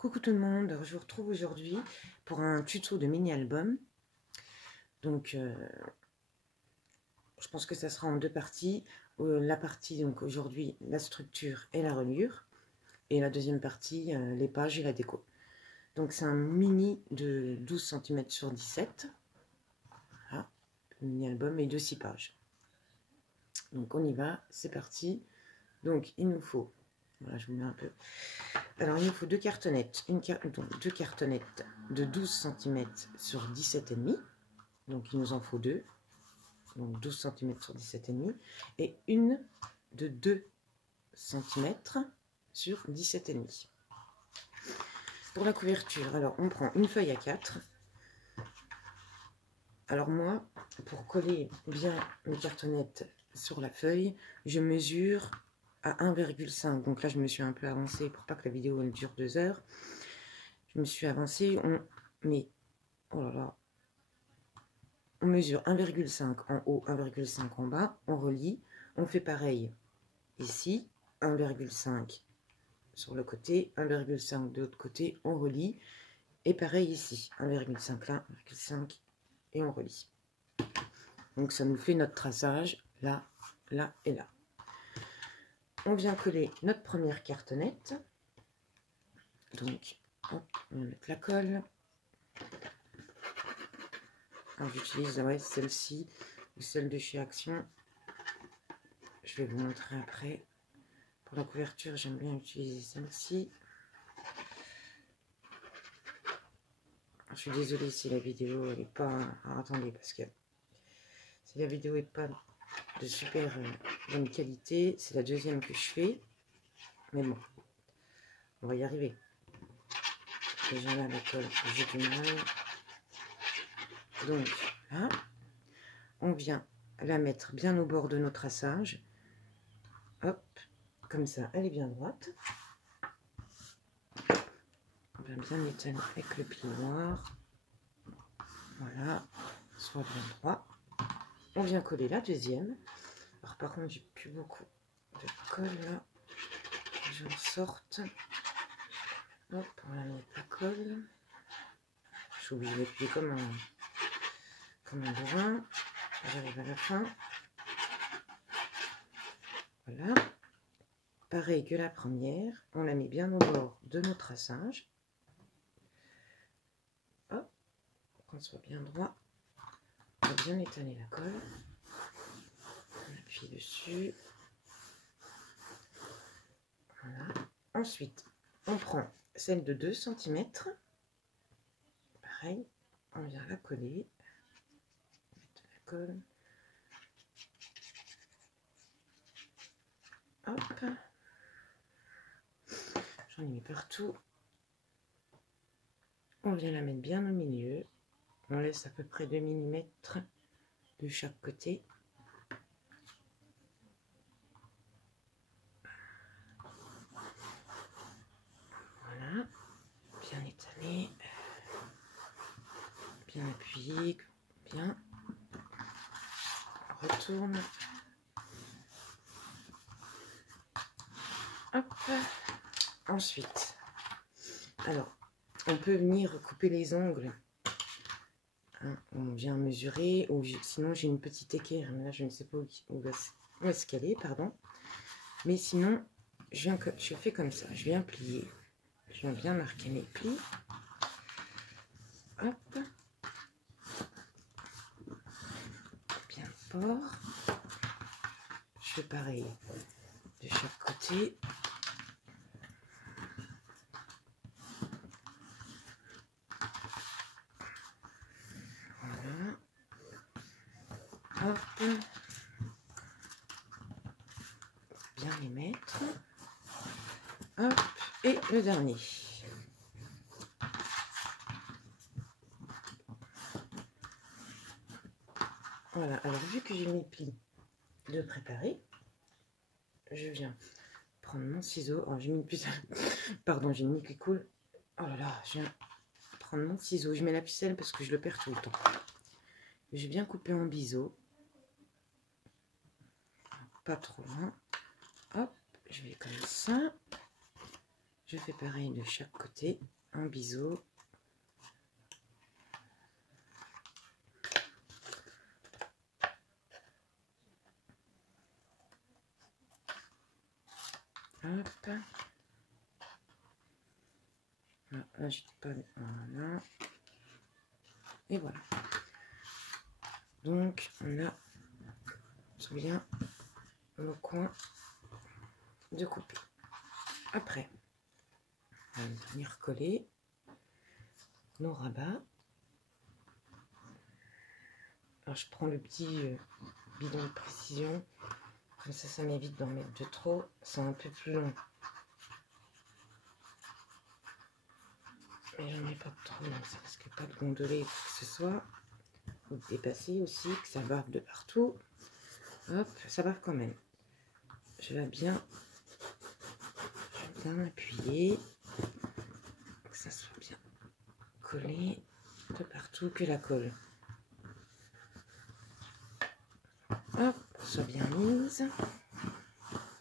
Coucou tout le monde, je vous retrouve aujourd'hui pour un tuto de mini-album. Donc, je pense que ça sera en deux parties. La partie, donc aujourd'hui, la structure et la reliure. Et la deuxième partie, les pages et la déco. Donc, c'est un mini de 12 cm sur 17. Voilà, mini-album et de 6 pages. Donc, on y va, c'est parti. Donc, il nous faut, voilà, je vous mets un peu. Alors, il nous faut deux cartonnettes, deux cartonnettes de 12 cm sur 17,5. Donc, il nous en faut deux. Donc, 12 cm sur 17,5. Et une de 2 cm sur 17,5. Pour la couverture, alors, on prend une feuille A4. Alors, moi, pour coller bien mes cartonnettes sur la feuille, je mesure à 1,5. Donc là, je me suis un peu avancée pour pas que la vidéo elle dure 2 heures. Je me suis avancée, on met, oh là là, on mesure 1,5 en haut, 1,5 en bas, on relie, on fait pareil ici, 1,5 sur le côté, 1,5 de l'autre côté, on relie, et pareil ici, 1,5 là, 1,5 et on relie. Donc ça nous fait notre traçage là, là et là. On vient coller notre première cartonnette. Donc, hop, on va mettre la colle. Alors j'utilise celle-ci ou celle de chez Action. Je vais vous montrer après. Pour la couverture, j'aime bien utiliser celle-ci. Je suis désolée si la vidéo elle est pas... Alors, attendez, parce que si la vidéo est pas de super bonne qualité, c'est la deuxième que je fais. Mais bon, on va y arriver. Déjà là, la colle, j'ai du mal. Donc, là, on vient la mettre bien au bord de nos traçages. Hop, comme ça, elle est bien droite. On va bien l'étaler avec le plioir. Voilà, soit bien droit. On vient coller la deuxième. Alors par contre, j'ai plus beaucoup de colle là. Je en sorte. Hop, on va mettre la colle. Je suis obligée d'appuyer comme un bourrin. J'arrive à la fin. Voilà. Pareil que la première, on la met bien au bord de nos traçages. Hop, qu'on soit bien droit. On va bien étaler la colle. On appuie dessus. Voilà. Ensuite, on prend celle de 2 cm. Pareil, on vient la coller. Mettre la colle. Hop. J'en ai mis partout. On vient la mettre bien au milieu. On laisse à peu près 2 mm de chaque côté. Voilà. Bien étalé. Bien appuyé. Bien. On retourne. Hop. Ensuite, alors, on peut venir couper les ongles. Hein, on vient mesurer, ou sinon j'ai une petite équerre. Là, je ne sais pas où est-ce qu'elle est, pardon. Mais sinon, je fais comme ça. Je viens plier. Je viens bien marquer mes plis. Hop. Bien fort. Je fais pareil de chaque côté. Voilà. Hop. Bien les mettre. Hop. Et le dernier. Voilà. Alors, vu que j'ai mes plis de préparer, je viens prendre mon ciseau. Oh, j'ai mis une ficelle. Pardon, j'ai une nez qui coule. Oh là là, je viens prendre mon ciseau. Je mets la ficelle parce que je le perds tout le temps. Je viens couper en biseau. Pas trop loin. Hop, je vais comme ça. Je fais pareil de chaque côté, un biseau. Hop. Là, j'étais pas... Voilà. Et voilà. Donc, on a bien le coin de couper. Après, on va venir coller nos rabats. Alors, je prends le petit bidon de précision. Comme ça m'évite d'en mettre de trop. C'est un peu plus long. Mais j'en ai pas trop, donc ça risque pas de gondoler que ce soit. Ou de dépasser aussi, que ça bave de partout. Hop, ça bave quand même. Je vais bien appuyer. Que ça soit bien collé de partout, que la colle hop, soit bien mise.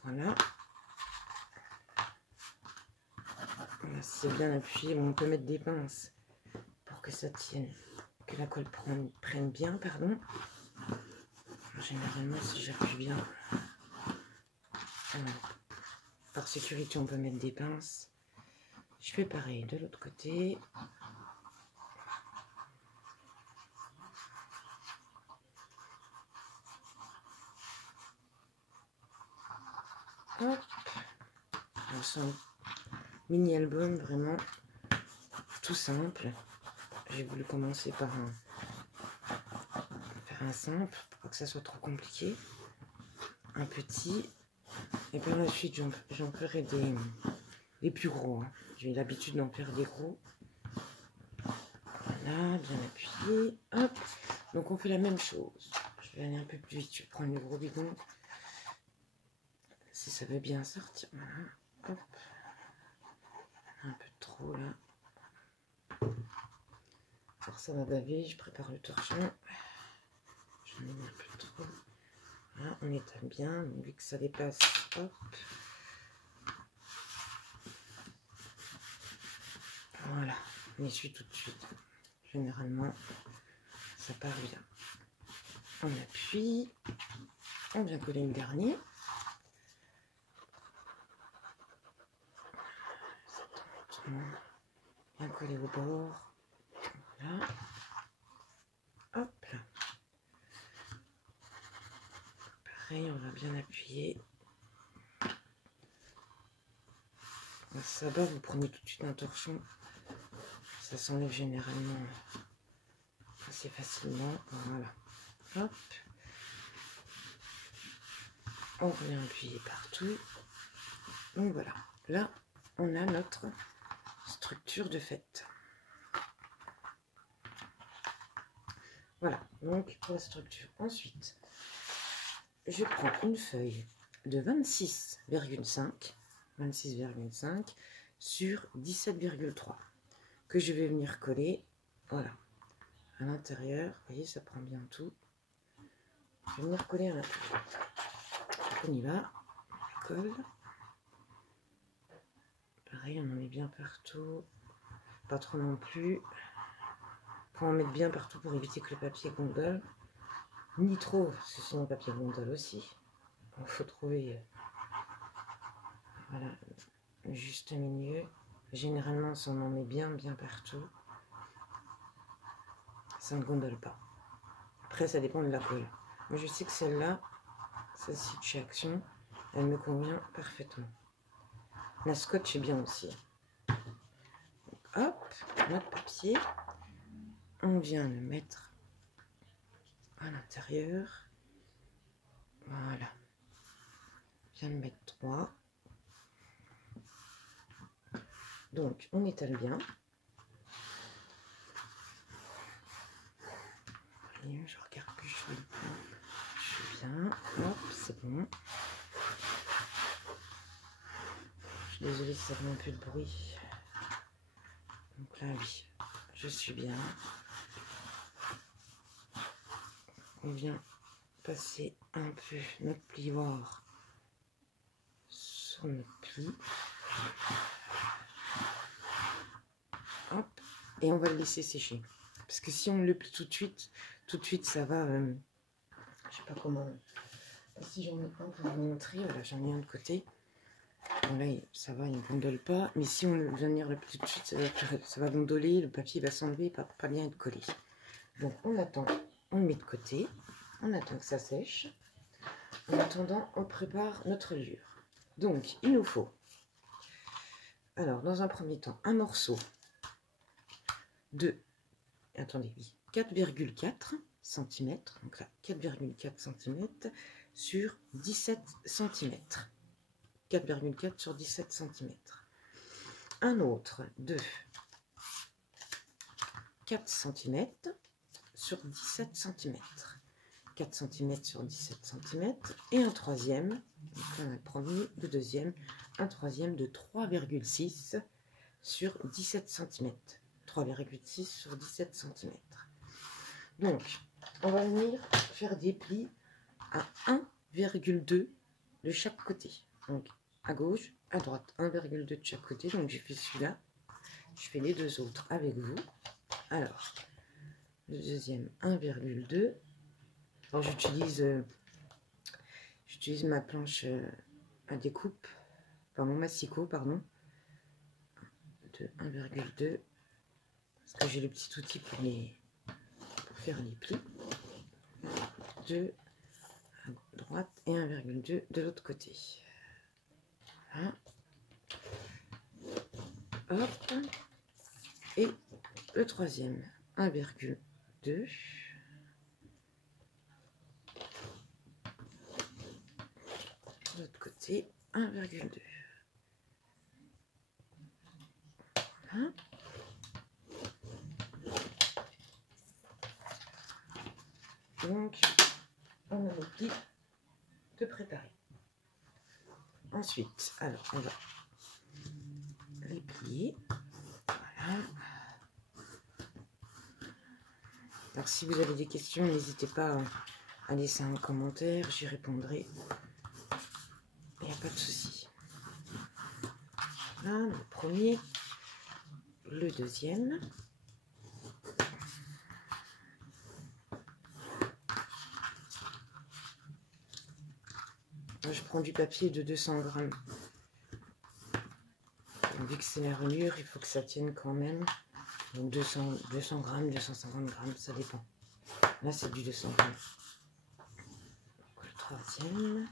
Voilà. Là, c'est bien appuyé, on peut mettre des pinces pour que ça tienne, que la colle prenne bien, pardon. Généralement, si j'appuie bien, par sécurité, on peut mettre des pinces. Je fais pareil de l'autre côté. Hop. On sent mini album vraiment tout simple. J'ai voulu commencer par faire un simple pour pas que ça soit trop compliqué. Un petit. Et par la suite, j'en ferai des plus gros. Hein. J'ai l'habitude d'en faire des gros. Voilà, bien appuyé. Hop. Donc on fait la même chose. Je vais aller un peu plus vite. Je vais prendre le gros bidon. Si ça veut bien sortir. Voilà. Hop. Un peu trop là. Alors ça va baver. Je prépare le torchon. J'en ai mis un peu trop. Voilà, on étale bien. Donc, vu que ça dépasse. Hop. Voilà. On essuie tout de suite. Généralement, ça part bien. On appuie. On vient coller le dernier. Bien coller au bord. Voilà. Hop là. Pareil, on va bien appuyer. Ça va, vous prenez tout de suite un torchon. Ça s'enlève généralement assez facilement. Voilà. Hop. On vient appuyer partout. Donc voilà. Là, on a notre structure de fête. Voilà. Donc pour la structure. Ensuite, je prends une feuille de 26,5 sur 17,3 que je vais venir coller, voilà, à l'intérieur. Vous voyez, ça prend bien tout. Je vais venir coller à l'intérieur. On y va, on colle. Pareil, on en met bien partout, pas trop non plus. Faut en mettre bien partout pour éviter que le papier gondole, ni trop, parce que sinon le papier gondole aussi. Il faut trouver, voilà, le juste milieu. Généralement, ça on en met bien partout. Ça ne gondole pas. Après, ça dépend de la colle. Mais je sais que celle-là, celle-ci de chez Action, elle me convient parfaitement. La scotch est bien aussi. Donc, hop, notre papier. On vient le mettre à l'intérieur. Voilà. On vient le mettre 3. Donc, on étale bien. Je regarde que je suis bien. Hop, c'est bon. Je suis désolée si ça fait un peu de bruit. Donc là, oui, je suis bien. On vient passer un peu notre plioir sur notre pli. et on va le laisser sécher. Parce que si on le plie tout de suite ça va... je sais pas comment... Si j'en ai un pour vous montrer, voilà, j'en ai un de côté. Bon là, ça va, il ne gondole pas. Mais si on vient venir le plie tout de suite, ça va gondoler, le papier va s'enlever, pas bien être collé. Donc on attend, on le met de côté, on attend que ça sèche. En attendant, on prépare notre levure. Donc, il nous faut, alors dans un premier temps, un morceau de, attendez, oui, 4,4 cm, donc là, 4,4 cm sur 17 cm. 4,4 sur 17 cm. Un autre de 4 cm sur 17 cm. 4 cm sur 17 cm. Et un troisième, donc là, le premier, le deuxième, un troisième de 3,6 sur 17 cm. 3,6 sur 17 cm. Donc, on va venir faire des plis à 1,2 de chaque côté. Donc, à gauche, à droite, 1,2 de chaque côté. Donc, j'ai fait celui-là. Je fais les deux autres avec vous. Alors, le deuxième, 1,2. Alors, j'utilise ma planche à découpe, mon massicot, pardon, de 1,2. Parce que j'ai le petit outil pour faire les plis. 2 à droite et 1,2 de l'autre côté. Voilà. Hop. Et le troisième, 1,2. De l'autre côté, 1,2. Voilà. Donc, on a nos plis de préparer. Ensuite, alors, on va les plier. Voilà. Alors, si vous avez des questions, n'hésitez pas à laisser un commentaire, j'y répondrai. Il n'y a pas de souci. Voilà, le premier, le deuxième. Je prends du papier de 200 grammes. Vu que c'est la reliure, il faut que ça tienne quand même. Donc 200 grammes, 250 grammes, ça dépend. Là, c'est du 200 grammes. Donc, le troisième.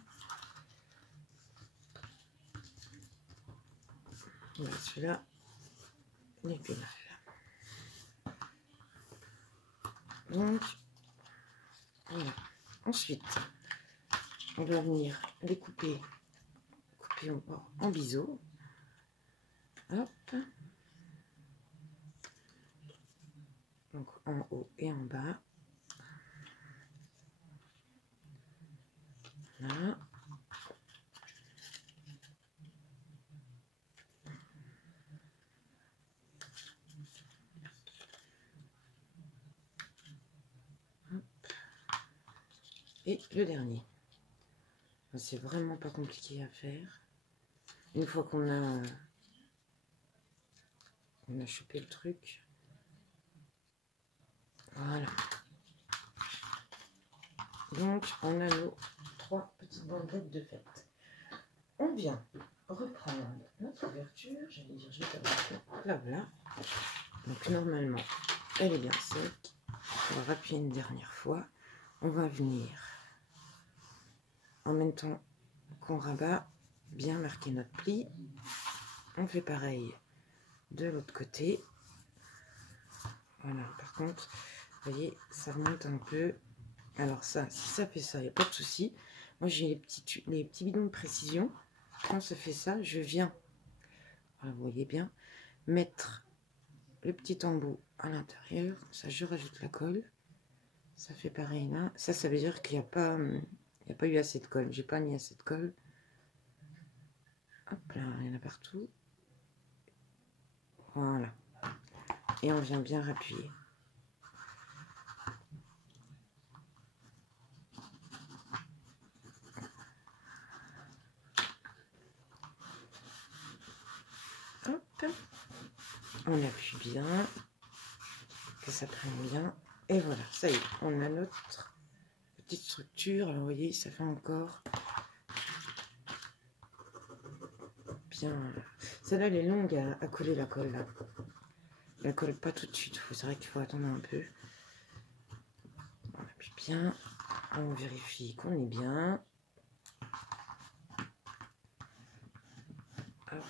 Voilà, celui-là, il n'est plus mal. Donc, voilà. Ensuite, on va venir les couper en biseau. Hop. Donc en haut et en bas. Là. Hop. Et le dernier. C'est vraiment pas compliqué à faire. Une fois qu'on a chopé le truc. Voilà. Donc, on a nos 3 petites bandelettes de fête. On vient reprendre notre ouverture. J'allais dire, je vais faire là, voilà. Donc, normalement, elle est bien sec. On va appuyer une dernière fois. On va venir, en même temps qu'on rabat, bien marquer notre pli. On fait pareil de l'autre côté. Voilà, par contre, vous voyez, ça remonte un peu. Alors ça, si ça fait ça, il n'y a pas de souci. Moi, j'ai les petits bidons de précision. Quand ça fait ça, je viens, voilà, vous voyez bien, mettre le petit embout à l'intérieur. Ça, je rajoute la colle. Ça fait pareil là. Ça veut dire qu'il n'y a pas eu assez de colle. J'ai pas mis assez de colle. Hop là, il y en a partout. Voilà. Et on vient bien rappuyer. Hop. On appuie bien. que ça prenne bien. Et voilà, ça y est, on a notre petite structure. Alors vous voyez, ça fait encore bien. Celle-là, elle est longue à coller la colle là. Elle colle pas tout de suite. C'est vrai qu'il faut attendre un peu. On appuie bien. On vérifie qu'on est bien. Hop.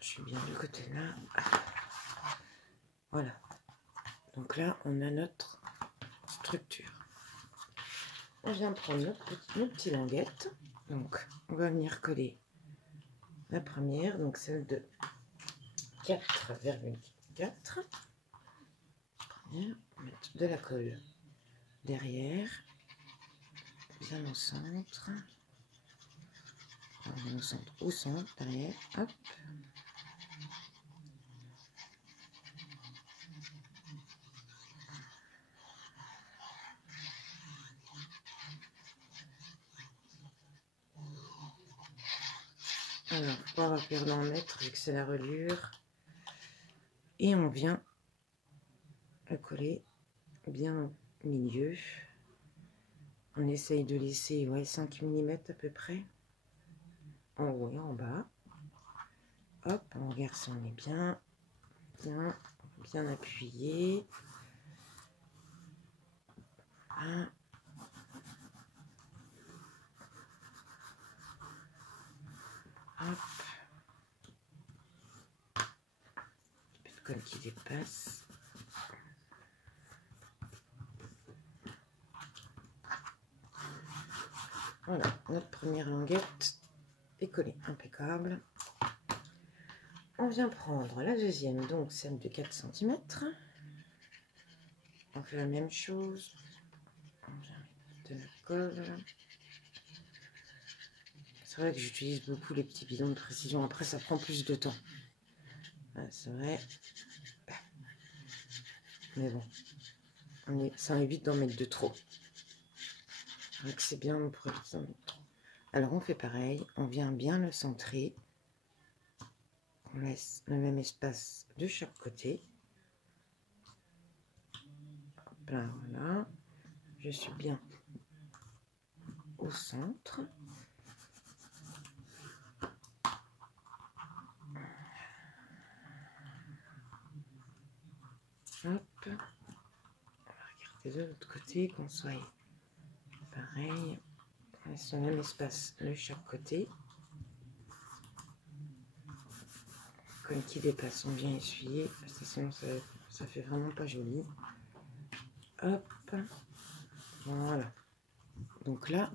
Je suis bien du côté là. Voilà. Donc là, on a notre structure. On vient prendre nos petites languettes. Donc, on va venir coller la première, donc celle de 4,4. Mettre de la colle derrière, bien au centre. Bien au centre, derrière. Hop. Alors, faut pas avoir peur d'en mettre vu que c'est la reliure. Et on vient le coller bien au milieu. On essaye de laisser 5 mm à peu près. En haut et en bas. Hop, on regarde si on est bien appuyé. Voilà. Hop. Un peu de colle qui dépasse. Voilà, notre première languette est collée, impeccable. On vient prendre la deuxième, donc celle de 4 cm. On fait la même chose. On vient mettre de la colle. C'est vrai que j'utilise beaucoup les petits bidons de précision. Après, ça prend plus de temps. C'est vrai. Mais bon, ça évite d'en mettre de trop. C'est vrai que c'est bien pour éviter d'en mettre trop. Alors, on fait pareil. On vient bien le centrer. On laisse le même espace de chaque côté. Hop là, voilà. Je suis bien au centre. Hop. On va regarder de l'autre côté, qu'on soit pareil. On laisse le même espace de chaque côté. Comme qui dépasse, on vient essuyer, parce que sinon ça fait vraiment pas joli. Hop. Voilà. Donc là,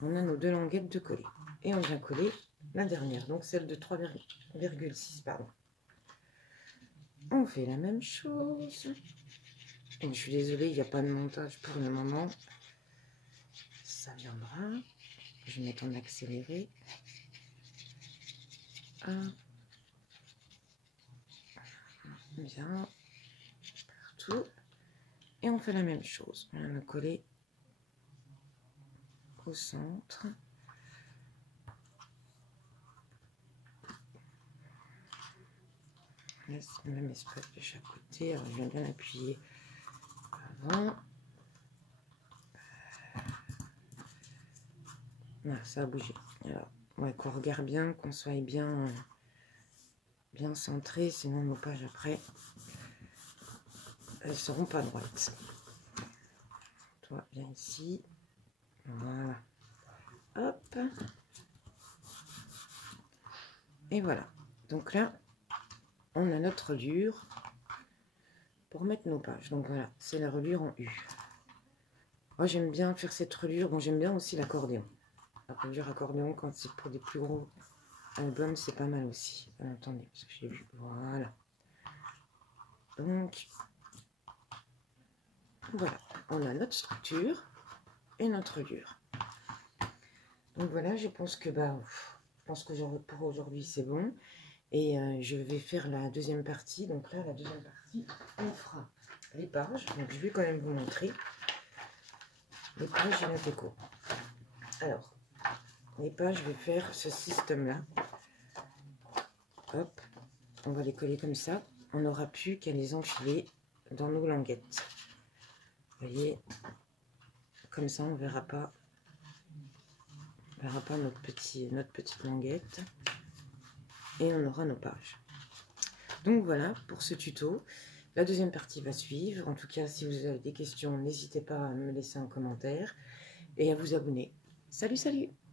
on a nos deux languettes de coller. Et on vient coller la dernière, donc celle de 3,6, pardon. On fait la même chose. Et je suis désolée, il n'y a pas de montage pour le moment. Ça viendra. Je vais mettre en accéléré. Hop. Bien. Partout. Et on fait la même chose. On va le coller au centre. On laisse le même espace de chaque côté. Alors, je viens bien appuyer avant. Ah, ça a bougé. Alors, ouais, qu'on regarde bien, qu'on soit bien centré, sinon nos pages après, elles seront pas droites. Toi, viens ici. Voilà. Hop. Et voilà. Donc là, on a notre reliure pour mettre nos pages. Donc voilà, c'est la reliure en U. Moi, j'aime bien faire cette reliure. Bon, j'aime bien aussi l'accordéon. La reliure accordéon, quand c'est pour des plus gros albums, c'est pas mal aussi. Attendez, parce que j'ai vu. Voilà. Donc, voilà. On a notre structure et notre reliure. Donc voilà, je pense que pour aujourd'hui c'est bon. Et je vais faire la deuxième partie. Donc là, la deuxième partie, on fera les pages. Donc je vais quand même vous montrer les pages et la déco. Alors, les pages, je vais faire ce système-là. Hop, on va les coller comme ça. On n'aura plus qu'à les enfiler dans nos languettes. Vous voyez, comme ça on verra pas notre petite languette et on aura nos pages. Donc voilà pour ce tuto. La deuxième partie va suivre. En tout cas, si vous avez des questions, n'hésitez pas à me laisser un commentaire et à vous abonner. Salut, salut!